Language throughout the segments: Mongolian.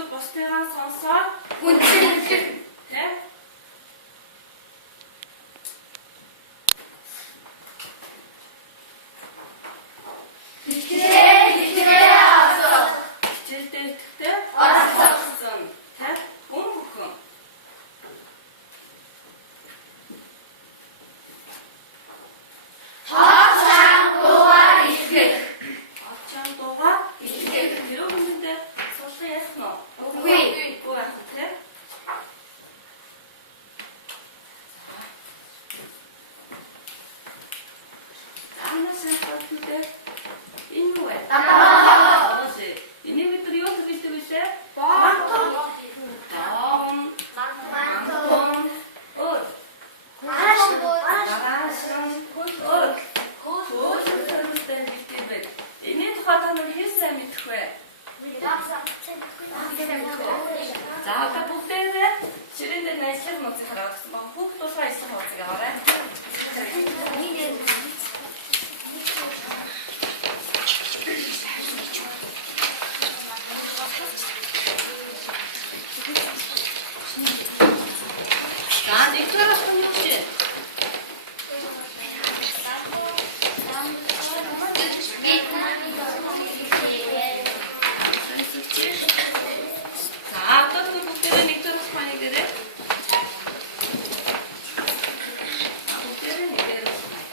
тэгвэл бусдыгаа сонсоод Үнцэнтэй. тийм. Хичээлдээ асуу. Хичээлдээ ирэхдээ Орсон. тийм. Хүн бүхэн. Очондуугаар ихэх. Очондуугаар ихэх. Юу хүндээ суулгах яах нь вэ? Үгүй. Үгүй яах нь тийм. Анасаа боддоо энэ юу вэ? Намаа. Энийг бид нар юу гэж хэлдэг вэ? Бантон. Мантон. Өөр. Маргаашин. Өөр. Хөөсөлтэй хэлдэг бай. Энийг тухай та нар хэн сайн мэдэх вэ? За одоо бүгдээрээ ширээн дээр найзлах нууцыг хараад гэсэн баг бүх тушаа ислэх нууцыг аваарай. За нэгдүгээр болох нь юу вэ? За одоо тэгвэл бүгдээрээ нэгдүгээр болох маань дээрээ. Бүгдээрээ нэгдүгээр болох маань.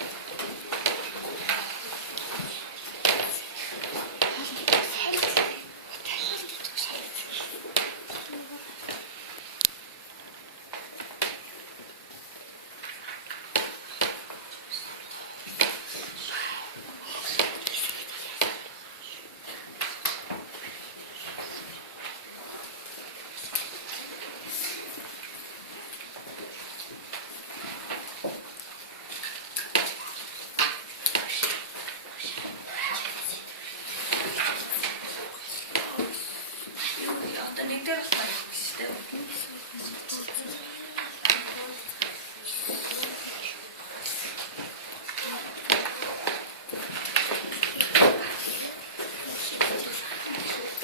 Одоо нэгдүгээр болох маань гэж тийм.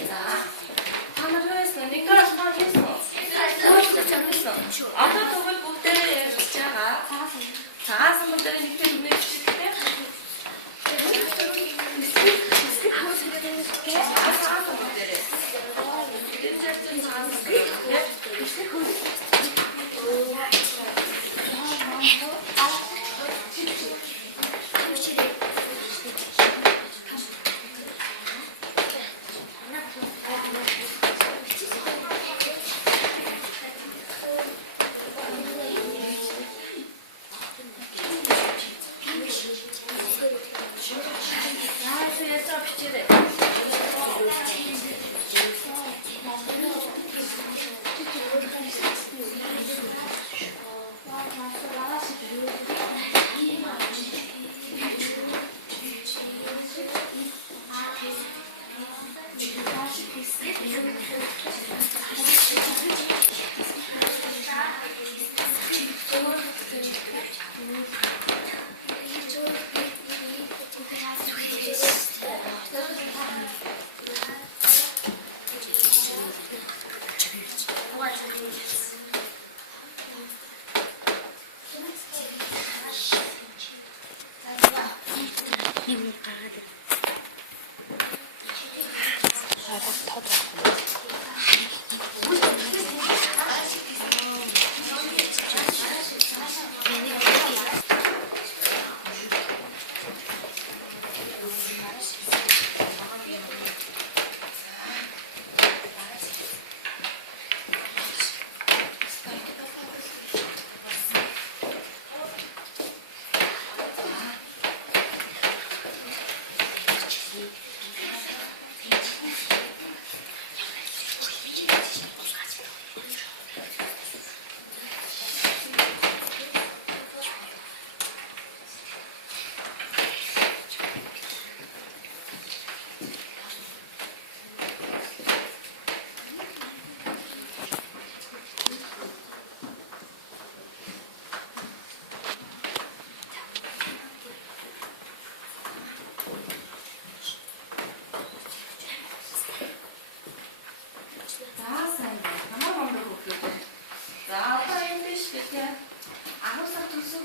За та нар хоёроо нэгдүгээр болох маань хийсэн үү? Одоо тэгвэл бүгдээрээ ярьж байгаа. Цаасан бүгдээрээ нэгдүгээр үнэ биччихтэй. Цаасан бүгдээрээ.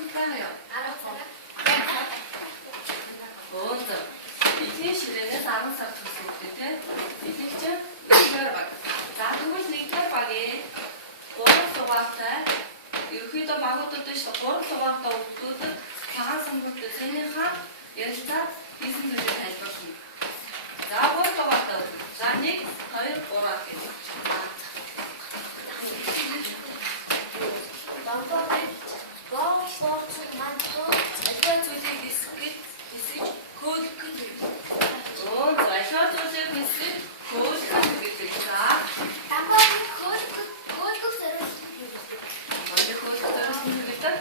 볼까요? 먼저 эдгээр ширээнээс 10 сар төсөлтэй тийм. Эдгээр чинь нэгдүгээр баг. За тэгвэл нэгдүгээр багийн 3 дугаартай ерөнхийдөө багуудад биш 3 дугаартай өвчтүүдэд цагаан сонгогдсон зэнийхээ ярилцаа хийсэн зүйлийг тайлбарлана. За 3 дугаартай. За 1 2 3 гэж. Аливаа зүйлийг хэсэж хөөлөх гэдэг. Аливаа зүйлийг хэсэж хөөлөх гэдэг. За. Манай хөөлөх зорилт нь гэдэг.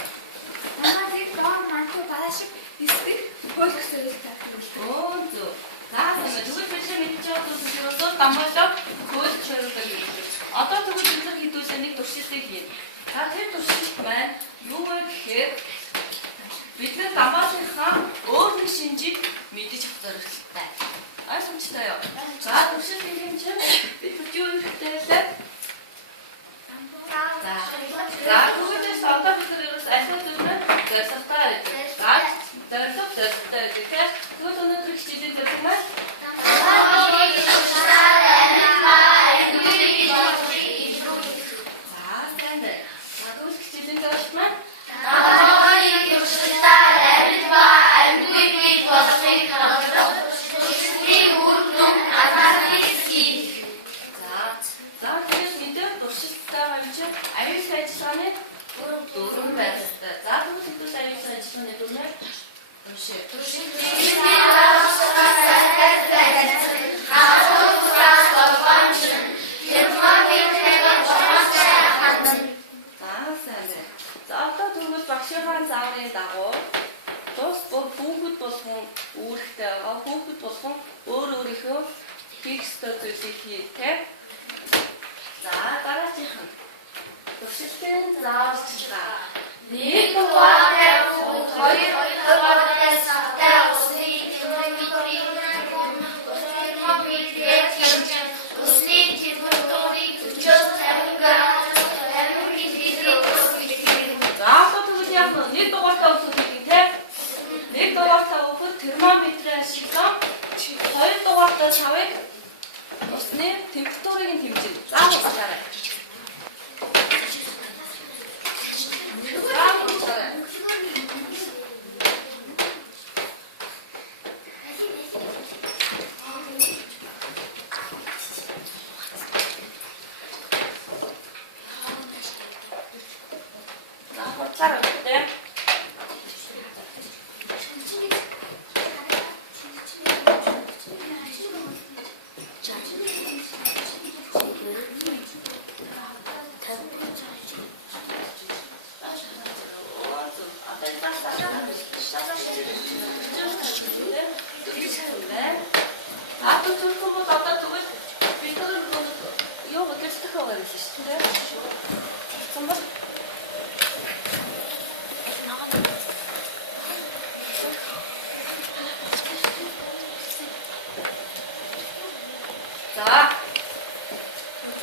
За, тэгвэл бид мэдж байгаа зүйлсээс дамжуулаад хөөлөх зорилт гэж. Одоо тэгвэл бид нар хэдүүлээ нэг туршилтыг хийнэ. За тэр туршилт маань юу вэ гэхээр бид нар дамжуулахаа өөр нэг шинжийг мэдэж авах зорилттой. Ойлгомжтой юу? За туршилтын хэмжээ бид юу хэрэгтэй вэ? За түүнээс одоо бид нар ерөөс аливаа зүйлээр зорилготой байдаг. За зорилготой гэдэг. Тэгвэл өнөөдөр хичээлийн зорилго маань дөрвөн байртай. За тэгвэл хэд аюултай ажиллагааны дүрмээр уншия. За одоо тэгвэл багшийн зааврын дагуу тус хүүхэд болгон үүрэгтэй байгаа. Хүүхэд болгон өөрийнхөө хийх ёстой зүйлийг хийх. За дараачих нь туршилтын зааварчилгаа. 1 дугаартай хүүхэд 2 дугаартай савтай усны температурыг усны температурыг 40-50 градус 50 мл. За одоо тэгвэл яг 1 дугаартай хүүхэд те 1 дугаартай хүүхэд термометрээр ашиглан 2 дугаартай савыг усны температурыг хэмжинэ. За уусаарай.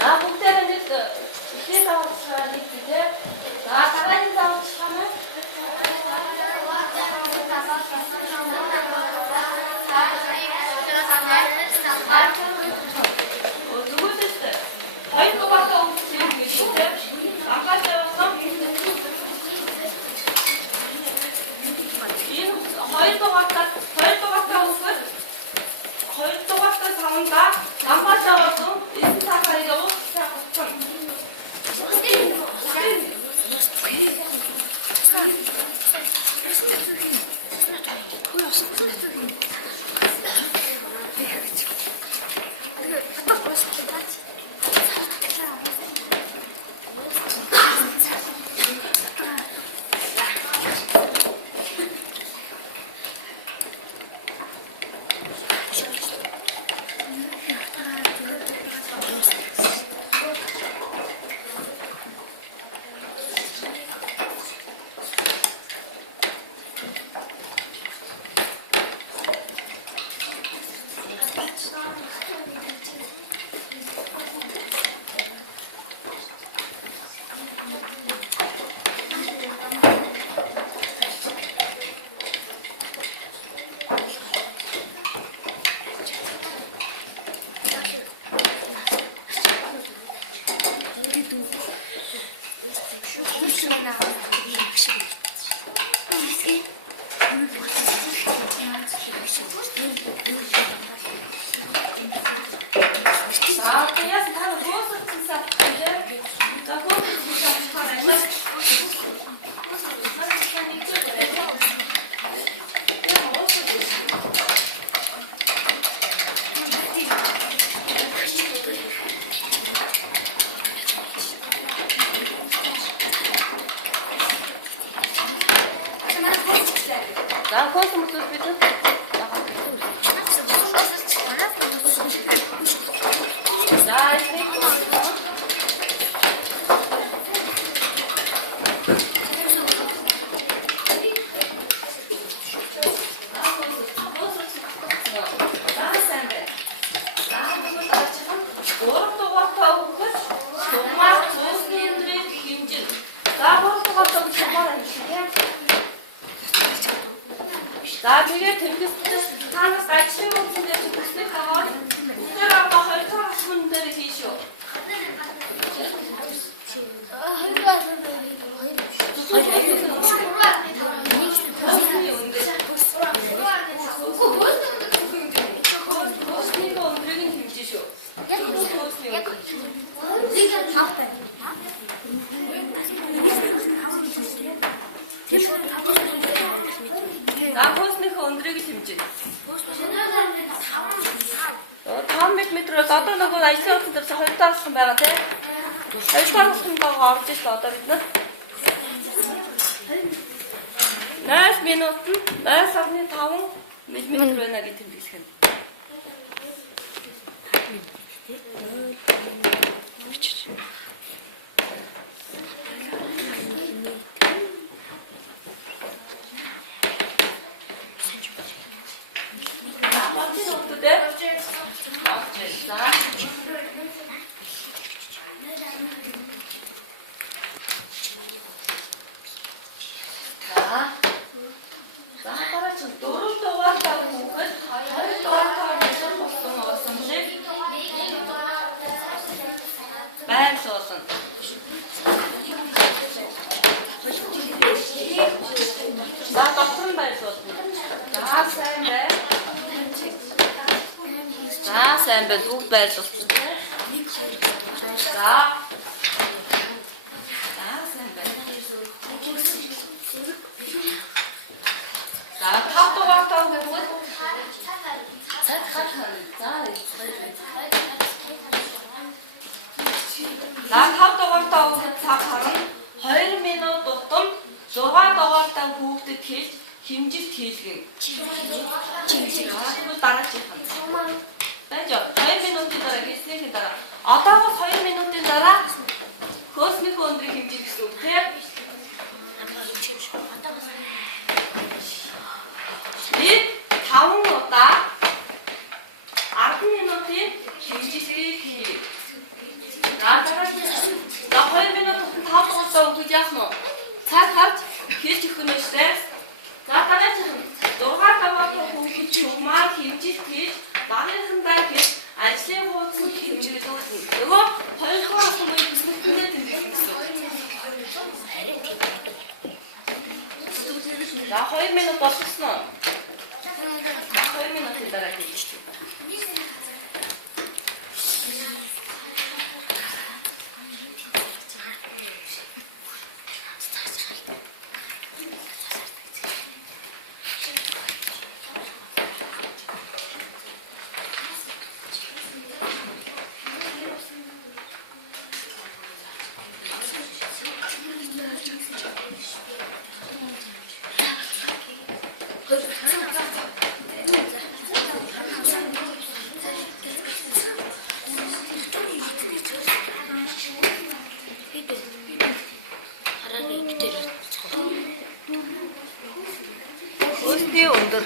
За бүгдээрээ нэг ихээ давуулчаар хийгдээ. За дараагийн давуулчаа маань 자, 그래서 다른 무엇을 진사인데? 자, 무엇을 진사하면 자, 거기서 무슨 비트? 자, 이제 자, 그게 등급스 하나까지 채워주는데 등급스 가면 우대라고 헐떡 분들이 계시오. 나 코스미크 온드레기 팀지. 다음 метро 따뜻한 거 나이스 같은 데서 헐떡 선배가 돼. 헐떡 선배가 아버지서 어떠리든. Näis Minuten, näis auf den Tauung, mit grüner geht ein bisschen. Sen ben ook bij het 자, 탑도 왔다고 해도 나 탑도 왔다고 생각하는 헐미노 또떤 너가 더 왔다고 보고도 김치 뒤지게 그거 따랐지 알죠? 서인민호 뛴다라 기스네 뛴다라 아다고 서인민호 뛴다라 그것은 그건들이 김치 뒤지게 이 다운 거다 아크민호 뛴 김치 나 서인민호 다 먹었다고 그지 않노 잘 김치 끊으시대 나 따라치는 너가 따와서 고기 정말 김치 나는 한달 안 쓰고 김치를 넣었지. 이거 벌거라서 뭐 무슨 큰일 든 있어. 나 허위면은 또 썼어. 나 허위면은 된다라 했지. Hosti under.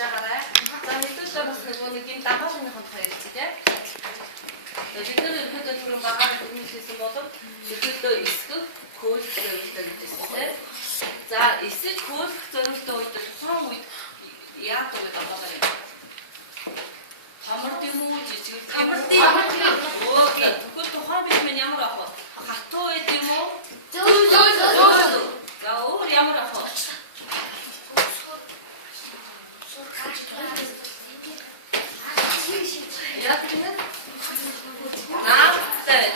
작아라. 자, 이것저것 쓰고 느낌 딱 맞는 건 타이치게. 여기들은 이렇게 그런 바가를 의미해서 뭐도 이것도 있고 고스트를 있을 자, 있을 고스트를 또 있다. 그럼 뭐 이해하고 있다 말이야. 아무리 뭐지 지금 그것도 화비면 야무라고. 각도에 뭐 조조. 야, 우리 야무라고. 이렇게는 납대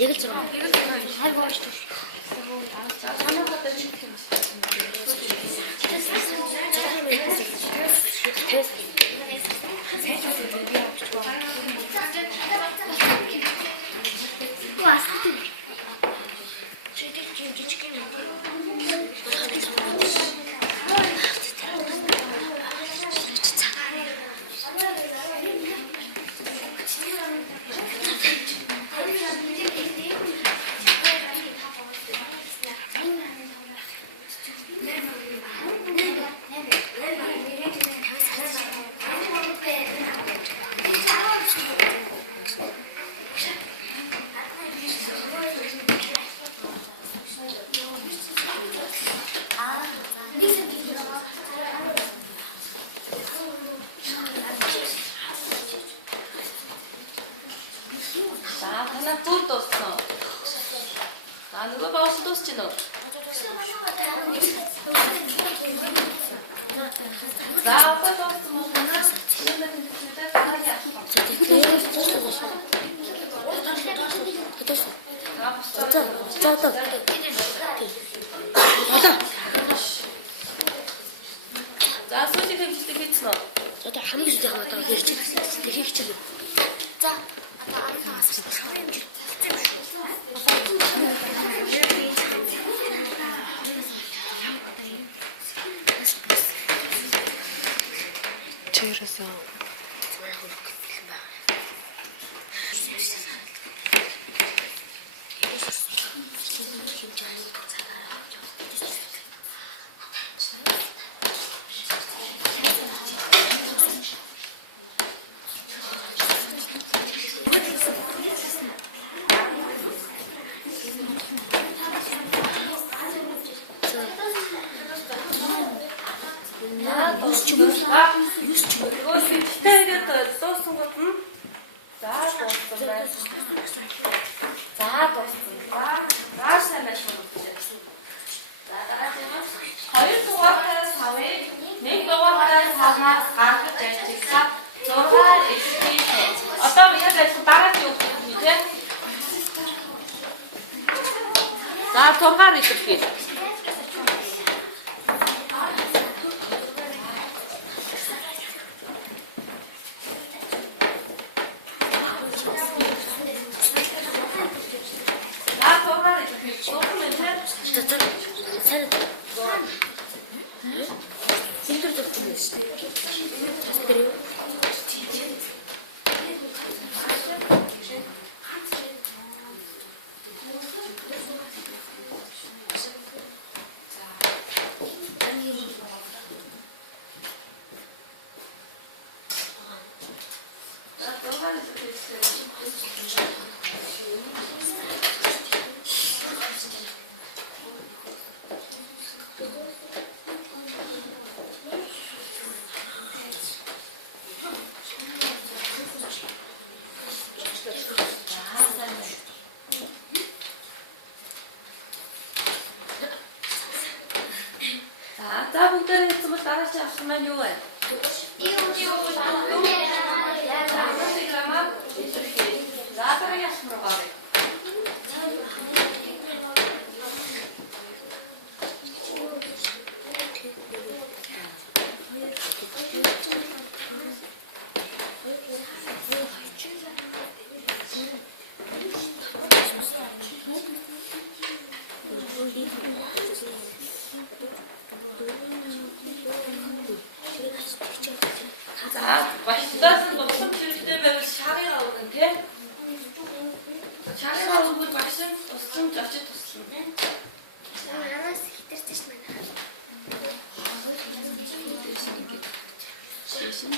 얘를 들어. 아이고, 자, 하나 또 떴어. 자, 누가 봐, 수도스치노. 자, 아빠 떴으면 하나. Чигээрээс тэгээд дуусан гот нь за дууссан байна. За дууссан. За сайн байна шүү. За дараагийн хоёр дугаартай савыг нэг дугаартай савнаас гаргаж ажилласан 6 эсвэлтэй. Одоо яг ажил дараагийн үг хэлье тий. За 6 эсвэлтэй. За бүгдээ хэлсэн бол дараа чи авах маань юу вэ? За дараагийн асуулт руу гаръя. За багтаас нь болсон зүйлтэй байвал шарыг авах нь тийм. Шарыг авах багш нь туссан ч очиж туссан. Араас хитэрч ш манай. Шишин.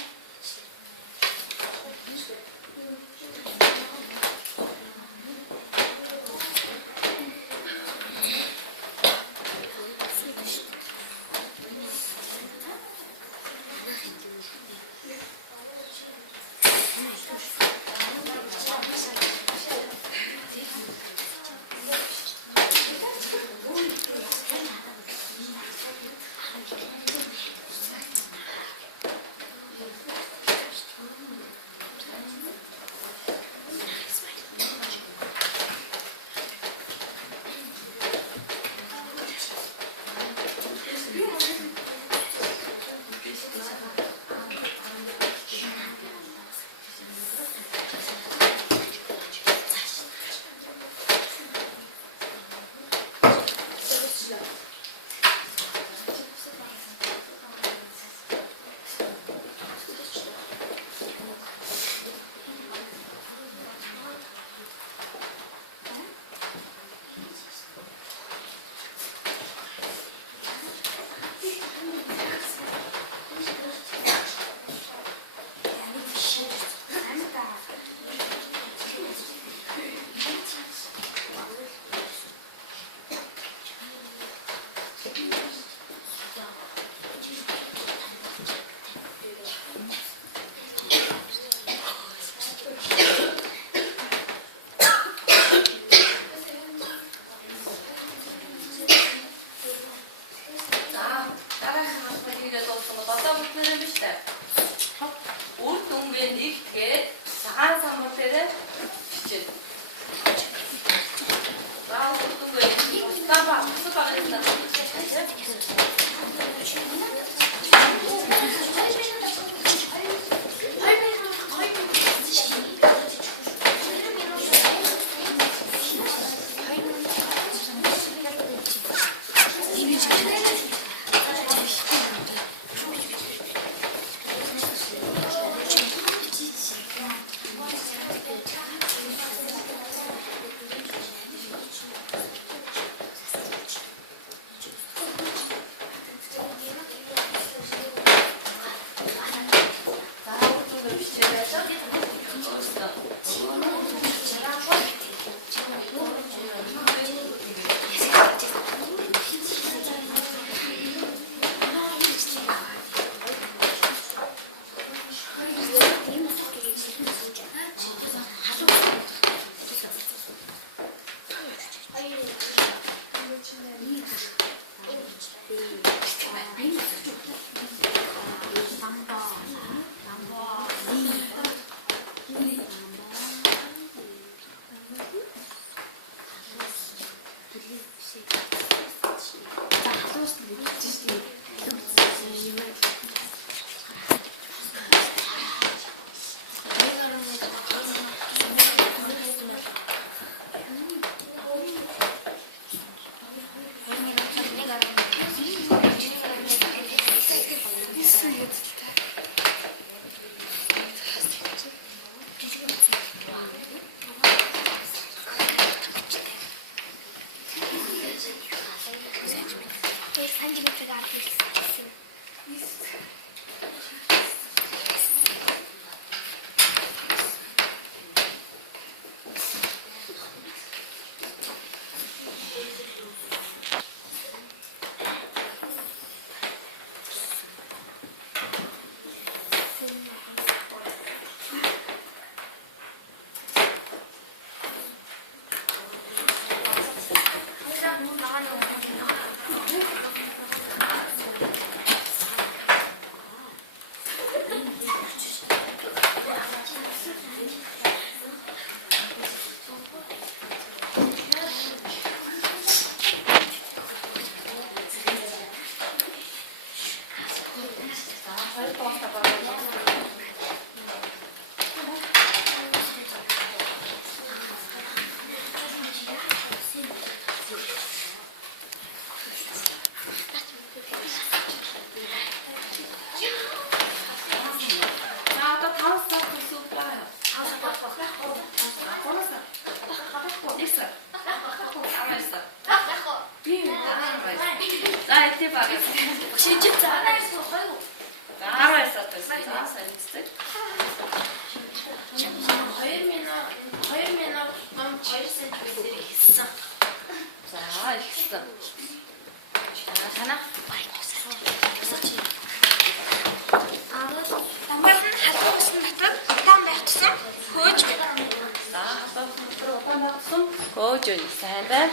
Хөөж үн сайн байна.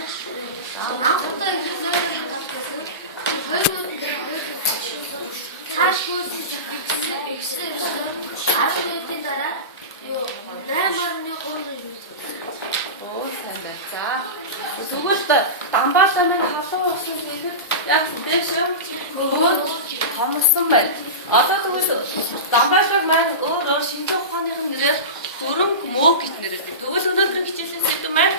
Оо сайн байна. За тэгвэл дамбаалаа маань халуун болсон гэхэд яг дээш хөөж томсон байна. Одоо тэгвэл дамбаалал маань өөр шинжлэх ухааныхын нэрээр хөрөн мөөг гэж нэрлэдэг. Тэгвэл өнөөдөр хичээсэн сэдв маань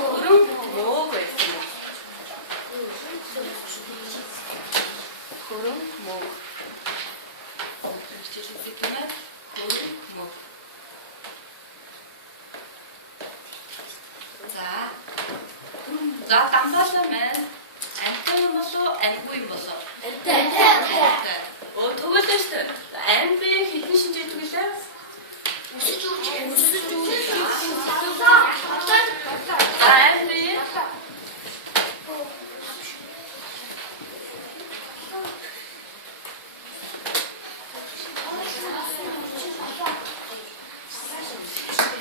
хөрөн мөөг байсан юм. Хөрөн мөөг. Хичээсэн сэдв маань хөрөн мөөг. За дамбаалал маань амтан юм болов амгүй юм болов? Амтан. Оо тэгвэл шүү дээ. Амби хэдэн шинжээдэг вэ? Өсөж үрж. Амби.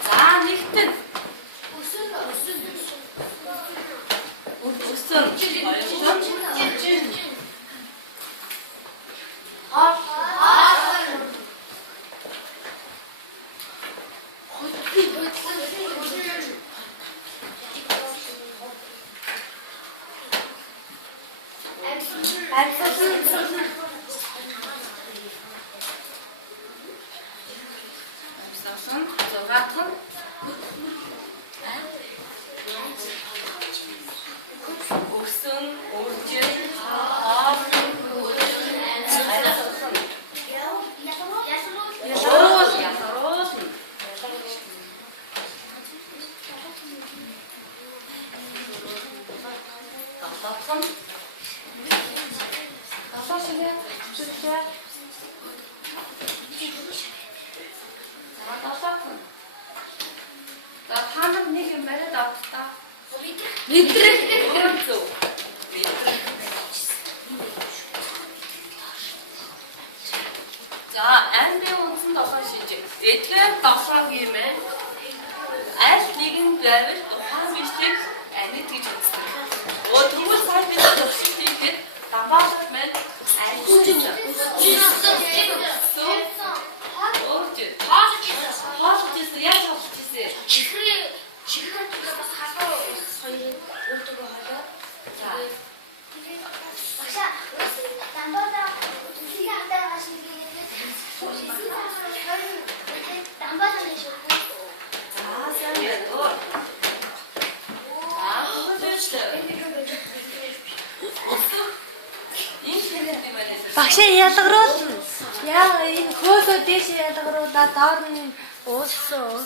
За нэгтэн. Өсөн. Метр. Зөв. Метр. За, амбын үндсэн 7 шижиг. Эдгээр 7 гэмээр аль нэгэн байвал ухаан бичлэг амьд гэж үздэг. Тэгвэл сайн бид зөвшөлт хийхэд дамбаалт маань аль хоолжсэн яаж хоолжсэн? чихрээ бас халуун хоёрын өлтөгөө хоолоо. За. Багшаа дамбаалаа түлхий хатаа гашиг хийгээд дамбаалаа гэж үү. сайн байна. Багшаа ялгаруулна. Яа энэ хөөсөө дээш ялгаруулаад доор нь ууссан.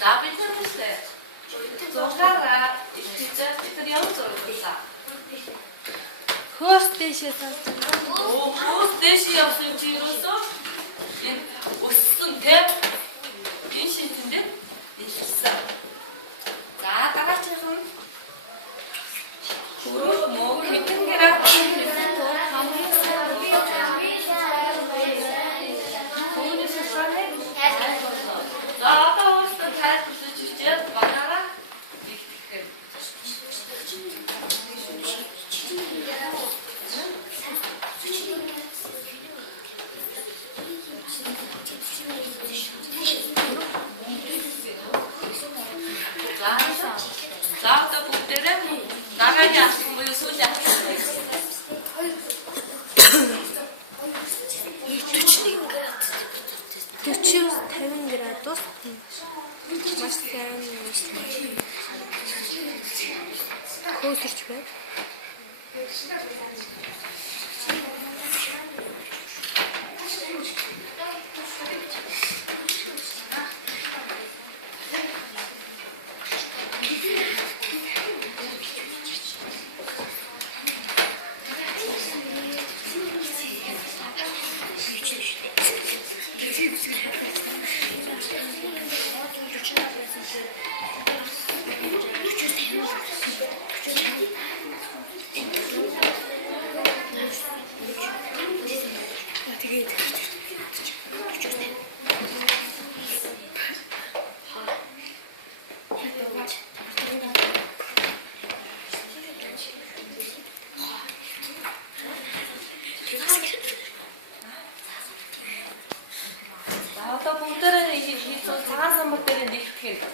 За бид нэстэ. Зургаараа ихтэй бид ямар зурглаа? Хөөс дээшээ салж. Хөөс дээшээ явсан чи юусоо энэ өссөн те энэ шинтэндээ илэрсэн. За дараачихын хөрөө мөн хэдэнгээр за одоо өөрсдөө тайлбарлаж чижээд банаараа нэгтгэх. За одоо бүгдээрээ дараагийн алхам буюу сүүлийн алхам. 40-50 градус маш сайн хөөсөрч байна. Одоо бүгдээрээ хийсэн цагаан самбар дээр нэгтгэх юм.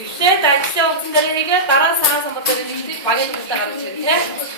Эхлээд ажлын утсан дээр хийгээд дараа цагаан самбар дээр нэгтгэж багийн төлөө гаргаж ирнэ, тийм?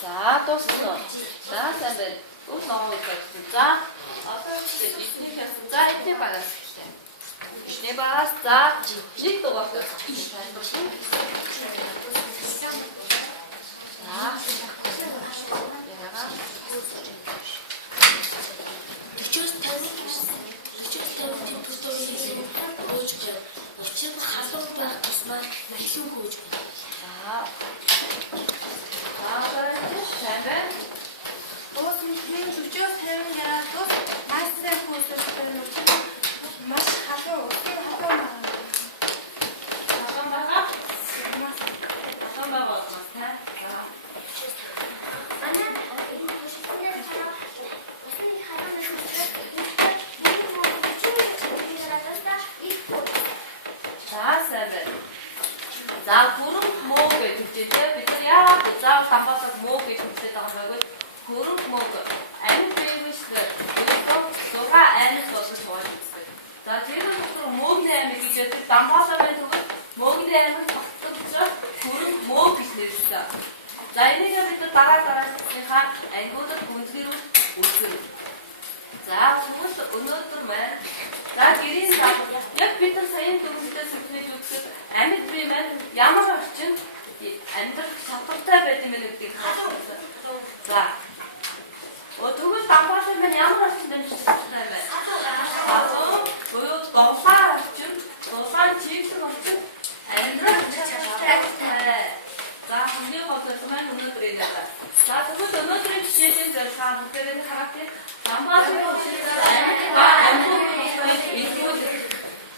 자, 또 쓰노. 자, 쌤은 또 넣어 있었죠. 어떤 이틀이었어. 자, 이틀 받았을 때. 이틀 받았어. 자, 집도 받았어. 자, 얘가 За хөрөнгө мөөг гэж хэлжээ. Бид нар яагаад заавал тамбасаг мөөг гэж хэлээд байгаа юм бэ? Хөрөнгө мөөг амин бэвэшлэр өөрөөр зурга амин болж байгаа юм. За тэр нь мөөгийн амин гэж хэлдэг тамбасаг байх нь мөөгийн амин багтдаг учраас хөрөнгө мөөг гэж нэрлэсэн. За энийг бид дараагийн ангиудад гүнзгийрүүл үүсгэнэ. За хүмүүс өнөөдөр маань за гэрийн яг бид нар саяын дүгнэлтээ сүлжээж үзэхэд амьд бие маань ямар орчин амьдрах шалгуур байд юм бэ гэдгийг харуулсан. За. Тэгвэл дампаасаа маань ямар орчинд амьдарч байгаа юм бэ? Буюу дулаан орчин, дулаан чиглэл орчин амьдрах шалгууртай. За хамгийн гол зүйл маань өнөөдөр энэ байна. За тэгвэл өнөөдрийн жишээний зорилго бүгдээрээ харагдъя. Дампаасын орчинд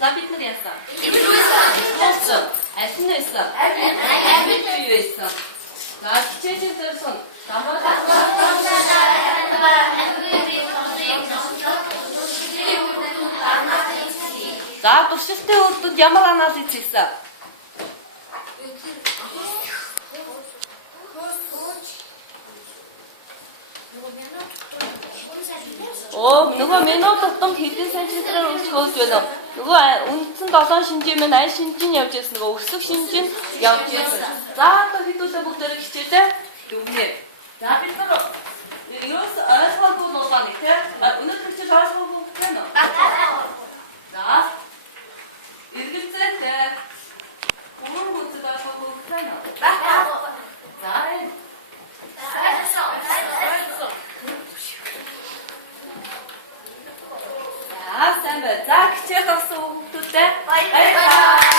за бид нар яасан? Илүүсэн. Аль нь байсан? Амьд бие байсан. За хичээжин дөрсөн. За туршилтын үр дүнд ямар анализ хийсэн? Нөгөө минут тутам хэдэн сантиметрээр өсгөөж байна уу? Нөгөө үндсэн 7 шинжээ мэн аль шинжийн явж байсан нөгөө өсөх шинжийн явж байсан. За одоо хэдүүлээ бүгдээрээ хичээлээ дүгнээ. За бид нар ерөөс ойлгоогүй байгаа нэг тийм өнөөдөр хичээл ойлгоогүй байна уу? За эргэлзээтэй гурван хүндэд ойлгоогүй байна уу? За сайн байна. За хичээл авсан хүмүүстээ баярлалаа.